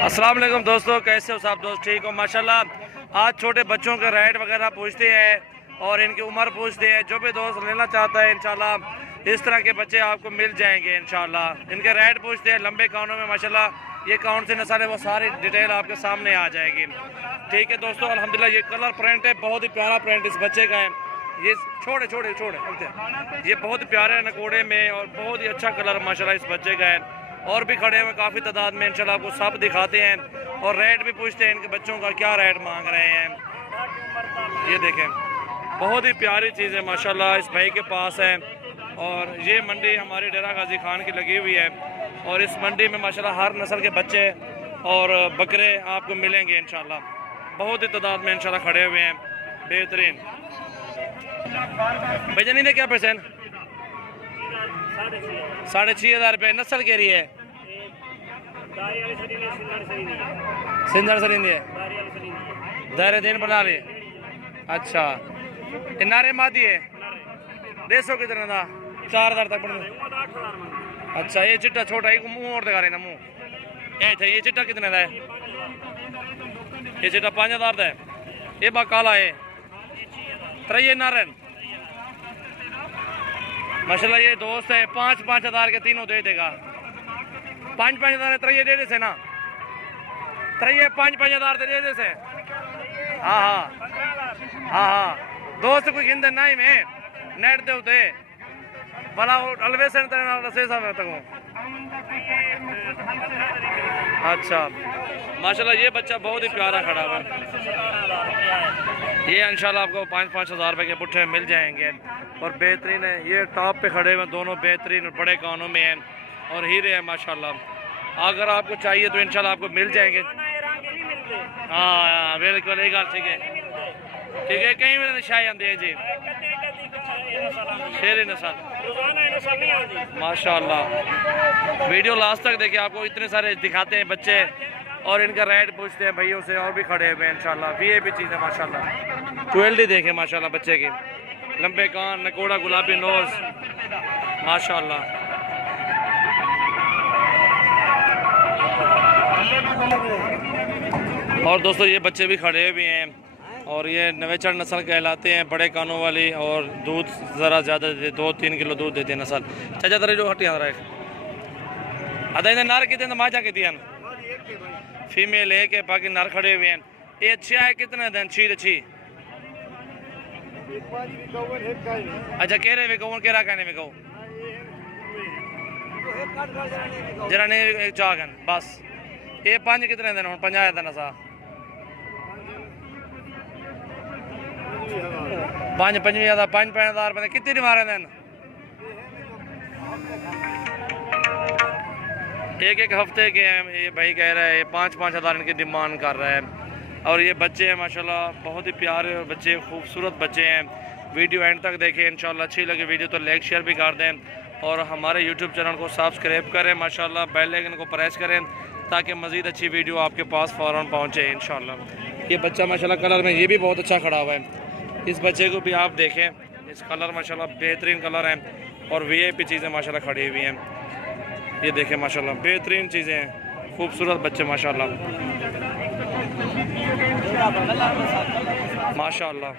अस्सलाम वालेकुम दोस्तों, कैसे हो सब दोस्त? ठीक हो माशाल्लाह। आज छोटे बच्चों के रेट वगैरह पूछते हैं और इनकी उम्र पूछते हैं। जो भी दोस्त लेना चाहता है इंशाल्लाह इस तरह के बच्चे आपको मिल जाएंगे इंशाल्लाह। इनके रेट पूछते हैं लंबे कानों में माशाल्लाह। ये कौन सी नस्ल है वो सारी डिटेल आपके सामने आ जाएगी। ठीक है दोस्तों, अल्हम्दुलिल्लाह ये कलर प्रिंट है, बहुत ही प्यारा प्रिंट इस बच्चे का है। ये छोड़े छोड़े छोड़े ये बहुत प्यारे नकोड़े में और बहुत ही अच्छा कलर माशाल्लाह इस बच्चे का है। और भी खड़े हुए काफ़ी तादाद में इंशाल्लाह आपको सब दिखाते हैं और रेट भी पूछते हैं इनके बच्चों का क्या रेट मांग रहे हैं। ये देखें बहुत ही प्यारी चीज़ है माशाल्लाह इस भाई के पास है। और ये मंडी हमारी डेरा गाजी खान की लगी हुई है और इस मंडी में माशाल्लाह हर नस्ल के बच्चे और बकरे आपको मिलेंगे इंशाल्लाह। बहुत ही तादाद में इंशाल्लाह खड़े हुए हैं बेहतरीन। भैया नहीं क्या पैसे 6,500 रुपये नस्ल के रही है सिंधर सरिंदी है दायरे दिन बना लिए। अच्छा नारे मादी है 150 कितने था 4,000 तक बन। अच्छा ये चिट्टा छोटा एक मुंह और दिखा रहे ना मुंह ये चिट्टा कितने का है? ये चिट्टा 5,000 का है। ये बा काला है 3 नारन माशाल्लाह। ये दोस्त है 5,000 के तीनों दे देगा। 5,000 3 दे से ना 3 5,000 दे दे से। हाँ हाँ हाँ हाँ दोस्त कोई गिनते नहीं में नेट दे उते भला अलवे से तक। अच्छा माशाल्लाह ये बच्चा बहुत ही प्यारा खड़ा हुआ है। ये इंशाल्लाह आपको 5,000 रुपये के पुट्ठे मिल जाएंगे और बेहतरीन है। ये टॉप पे खड़े हुए दोनों बेहतरीन बड़े कानों में हैं और हीरे हैं माशाल्लाह। अगर आपको चाहिए तो इंशाल्लाह आपको मिल जाएंगे। हाँ बिल्कुल एक ठीक है ठीक है। कहीं मेरे निशाए आते हैं जी शेर नस्ल माशाल्लाह। वीडियो लास्ट तक देखिए आपको इतने सारे दिखाते हैं बच्चे और इनका रेट पूछते हैं भैयों से और भी खड़े हुए हैं इंशाल्लाह। वीआईपी चीज़ है माशाल्लाह। क्वालिटी देखें माशाल्लाह बच्चे की लंबे कान नकोड़ा गुलाबी नोज माशाल्लाह। और दोस्तों ये बच्चे भी खड़े हुए हैं और ये नवेचर नस्ल कहलाते हैं बड़े कानों वाली और दूध ज़रा ज़्यादा देते 2-3 किलो दूध देते हैं नस्ल। चाचा तरह जो हटिया अदा नर कितने माजा की फीमेल है के बाकी नर खड़े हुए हैं। ये अच्छे है कितने दिन छी अच्छी। अच्छा कह रहे कौन कह रहा कहने में कहूँ जरा नहीं चाहन बस। ये 5 कितने दिन हूँ 50 दिन असा 5,000 5,000 रुपये कितनी नहीं मारे दिन। एक हफ्ते के हैं। ये भाई कह रहा है 5,000 इनकी डिमांड कर रहा है। और ये बच्चे हैं माशाल्लाह बहुत ही प्यारे बच्चे खूबसूरत बच्चे हैं। वीडियो एंड तक देखें इंशाल्लाह। अच्छी लगे वीडियो तो लाइक शेयर भी कर दें और हमारे यूट्यूब चैनल को सब्सक्राइब करें माशाल्लाह। बेल आइकन को प्रेस करें ताकि मज़ीद अच्छी वीडियो आपके पास फ़ौरन पहुँचे इंशाल्लाह। ये बच्चा माशाल्लाह कलर में ये भी बहुत अच्छा खड़ा हुआ है। इस बच्चे को भी आप देखें इस कलर माशाल्लाह बेहतरीन कलर है और वीआईपी चीज़ें माशाल्लाह खड़ी हुई हैं। ये देखें माशाल्लाह बेहतरीन चीज़ें हैं खूबसूरत बच्चे माशाल्लाह माशाल्लाह।